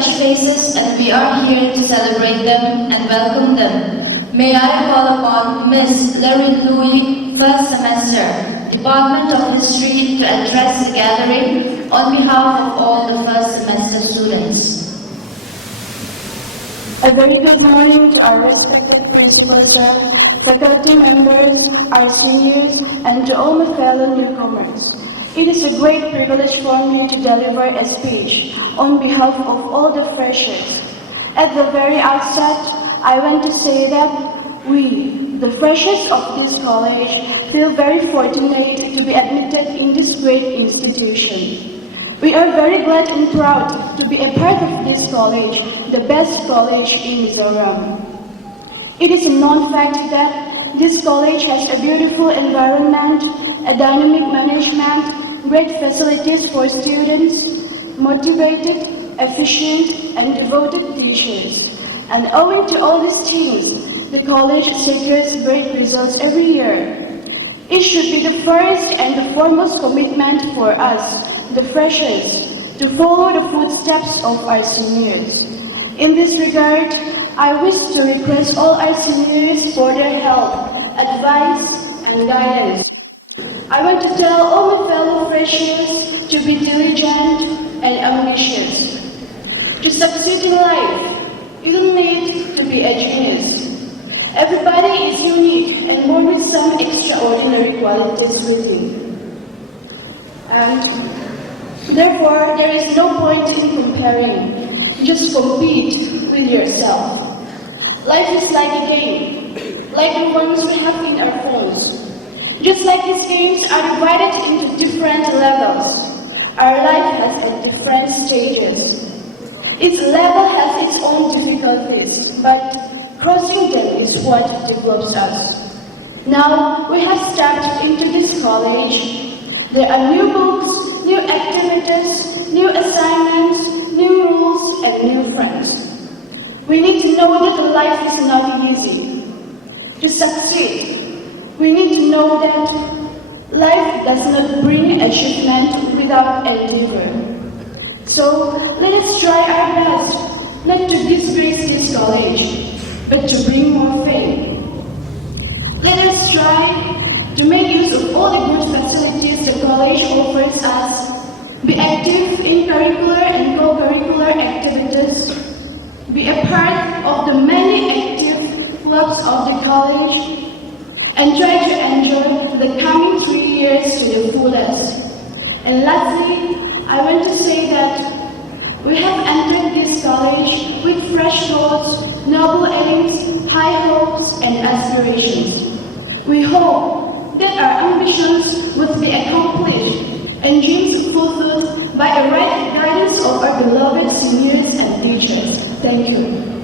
fresh faces and we are here to celebrate them and welcome them. May I call upon Ms. Lalrinhlui, first semester, Department of History, to address the gathering on behalf of all the first semester students. A very good morning to our respected principal staff, faculty members, our seniors, and to all my fellow newcomers. It is a great privilege for me to deliver a speech on behalf of all the freshers. At the very outset, I want to say that we, the freshers of this college, feel very fortunate to be admitted in this great institution. We are very glad and proud to be a part of this college, the best college in Mizoram. It is a known fact that this college has a beautiful environment, a dynamic management, great facilities for students, motivated, efficient, and devoted teachers. And owing to all these things, the college secures great results every year. It should be the first and the foremost commitment for us, the freshers, to follow the footsteps of our seniors. In this regard, I wish to request all our seniors for their help, advice, and guidance. I want to tell all my fellow freshers to be diligent and ambitious. To succeed in life, you don't need to be a genius. Everybody is unique and born with some extraordinary qualities within. And therefore, there is no point in comparing. Just compete with yourself. Life is like a game, like the ones we have in our phones. Just like these games are divided into different levels, our life has different stages. Each level has its own difficulties, but crossing them is what develops us. Now we have stepped into this college. There are new books, new activities, new assignments, new rules, and new friends. We need to know that life is not easy. To succeed, we need to know that life does not bring achievement without endeavor. So let us try our best not to disgrace this college, but to bring more fame. Let us try to make use of all the good facilities the college offers us, be active in curricular and co-curricular activities, be a part of the many active clubs of the college, and try to enjoy the coming 3 years to the fullest. And lastly, I want to say that we have entered this college with fresh thoughts, noble aims, high hopes, and aspirations. We hope that our ambitions would be accomplished and dreams fulfilled by a right guidance of our beloved seniors and teachers. Thank you.